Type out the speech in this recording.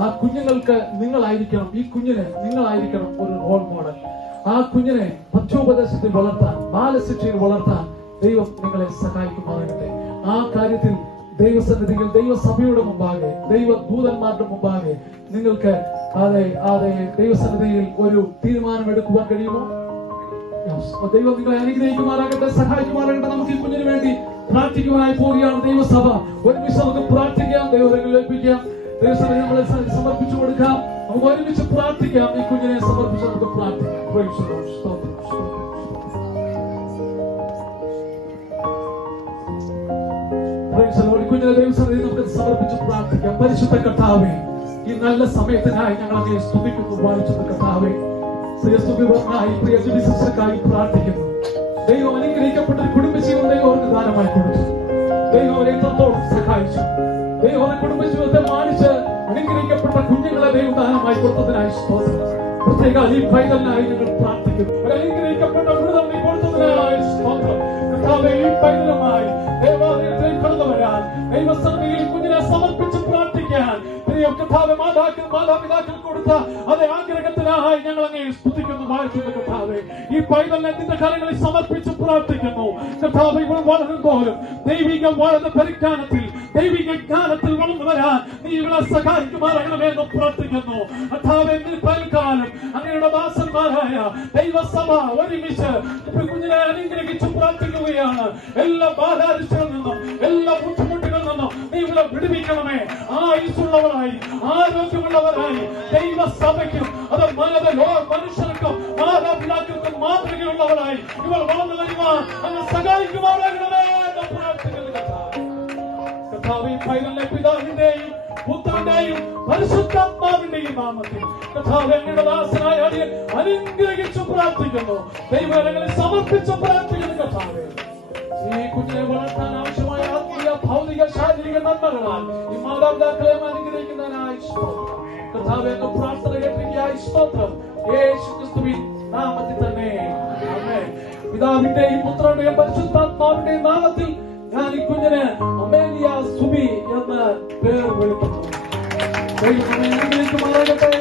ആ കുഞ്ഞുങ്ങൾക്ക് നിങ്ങളായിരിക്കണം, ഈ കുഞ്ഞിന് നിങ്ങളായിരിക്കണം ഒരു റോൾ മോഡൽ. ആ കുഞ്ഞിനെ പഥ്യോപദേശത്തിൽ വളർത്താൻ, ബാലശിക്ഷയിൽ വളർത്താൻ ദൈവം നിങ്ങളെ സഹായിക്കുമാറാകട്ടെ. ആ കാര്യത്തിൽ ദൈവസന്നിധിയിൽ, ദൈവസഭയുടെ മുമ്പാകെ, ദൈവദൂതന്മാരുടെ മുമ്പാകെ നിങ്ങൾക്ക് ദൈവസന്നിധിയിൽ ഒരു തീരുമാനമെടുക്കുവാൻ കഴിയുമോ? ദൈവം നിങ്ങളെ അനുഗ്രഹിക്കുമാറാകട്ടെ, സഹായിക്കുമാറാകട്ടെ. നമുക്ക് ഈ കുഞ്ഞിന് വേണ്ടി പ്രാർത്ഥിക്കുവാനായി പോവുകയാണ് ദൈവസഭ. ഒരുമിച്ച് നമുക്ക് പ്രാർത്ഥിക്കാം, ദൈവത്തിൽ ഏൽപ്പിക്കാം, ദൈവസന്നിധി നമ്മളെ സമർപ്പിച്ചു കൊടുക്കാം. നമുക്ക് ഒരുമിച്ച് പ്രാർത്ഥിക്കാം. ഈ കുഞ്ഞിനെ സമർപ്പിച്ച് നമുക്ക് പ്രാർത്ഥിക്കാം. കുഞ്ഞിനെ ദൈവസന്നിധി നമുക്ക് സമർപ്പിച്ച് പ്രാർത്ഥിക്കാം. പരിശുദ്ധ കർത്താവേ, ഈ നല്ല സമയത്തിനായി ഞങ്ങൾ അങ്ങേ സ്തുതിക്കുന്നു, വാഴ്ത്തുന്നു. കർത്താവേ, പ്രിയ സ്തുതിവർക്കായി, പ്രിയ ജുഡിസക്കായി പ്രാർത്ഥിക്കുന്നു. ദൈവം അനുഗ്രഹിക്കപ്പെട്ട ഒരു കുടുംബജീവൻ ദൈവം അവർക്ക് ദാനമായി കൊടുത്തു. ദൈവം അവരെ എത്രത്തോളം സഹായിച്ചു. ദൈവം അവരുടെ കുടുംബജീവിതത്തെ മാനിച്ച് അനുഗ്രഹിക്കപ്പെട്ട കുഞ്ഞുങ്ങളെ ദൈവം ദാനമായി കൊടുത്തതിനായി സ്തോത്രം. പ്രത്യേക ഈ പൈതലിനായി ഞങ്ങൾ പ്രാർത്ഥിക്കുന്നു. ഒരു അനുഗ്രഹിക്കപ്പെട്ട മൃതം നീ കൊടുത്തതിനായി സ്തോത്രം. കർത്താവേ, ഈ പൈതലുമായി ദേവാലയത്തിൽ കടന്നു വരാൻ, ദൈവസന്നിധിയിൽ കുഞ്ഞിനെ സമർപ്പിച്ച് പ്രാർത്ഥിക്കാൻ കർത്താവ് മാതാപിതാക്കൾ കൊടുത്ത അതേ ആഗ്രഹത്തിനായി ഞങ്ങൾ അങ്ങേ സ്തുതിക്കുന്നു, വാഴ്ത്തുന്നു. കർത്താവേ, ഈ പൈതലിനെ നിന്റെ കരങ്ങളിൽ സമർപ്പിച്ച് പ്രാർത്ഥിക്കുന്നു. കർത്താവ്, ഇവൾ വളരുമ്പോഴും ദൈവിക പരിജ്ഞാനത്തിൽ, ദൈവിക ജ്ഞാനത്തിൽ വളർന്നു വരാൻ നീ ഇവളെ സഹായിക്കുമാറാകണമെന്ന് പ്രാർത്ഥിക്കുന്നു. കർത്താവേ, പൽക്കാലം അങ്ങയുടെ ദാസന്മാരായ ദൈവസഭ ഒരുമിച്ച് കുഞ്ഞിനെ അനുഗ്രഹിച്ച് പ്രാർത്ഥിക്കുകയാണ്. എല്ലാ ബാധാരിഷ്ടങ്ങളിൽ നിന്നും, എല്ലാ ബുദ്ധിമുട്ടുകളിൽ നിന്നും നീ ഇവളെ വിടുവിക്കണമേ. ആയുസ്സുള്ളവരായി, ആരോഗ്യമുള്ളവരായി ദൈവസഭയ്ക്കും അത് മനുഷ്യർക്കും മാതാപിതാക്കൾക്കും മാതൃകയുള്ളവരായി ഇവർ വളർന്നു വരുവാൻ അങ്ങ് സഹായിക്കുമാറാകണമേ എന്ന് പ്രാർത്ഥിക്കുന്നു. കർത്താവേ, പൈതലിനെ പിതാവിന്റെയും പുത്രന്റെയും പരിശുദ്ധാത്മാവിന്റെയും നാമത്തിൽ കർത്താവേ, അങ്ങയുടെ ദാസനായ അടിയൻ അനുഗ്രഹിച്ചു പ്രാർത്ഥിക്കുന്നു. ദൈവങ്ങളെ സമർപ്പിച്ചു പ്രാർത്ഥിക്കുന്നു. കർത്താവേ, ഈ കുഞ്ഞിനെ വളർത്താൻ ആവശ്യമായ ആത്മീയ, ഭൗതിക, ശാരീരിക നന്മകളാൽ ഈ മാതാപിതാക്കളെ അനുഗ്രഹിക്കുന്നതിനായി സ്തോത്രം. കർത്താവേ, പ്രാർത്ഥന കേൾപ്പിക്കായി സ്തോത്രം. യേശുക്രിസ്തുവിൻ നാമത്തിൽ തന്നെ ആമേൻ. പിതാവിന്റെയും പുത്രന്റെയും പരിശുദ്ധാത്മാവിന്റെയും നാമത്തിൽ ഞാൻ ഈ കുഞ്ഞിന് അമേലിയ സുബി എന്ന പേര് വിളിക്കുന്നു. ദൈവം അനുഗ്രഹിക്കുമാറാകട്ടെ.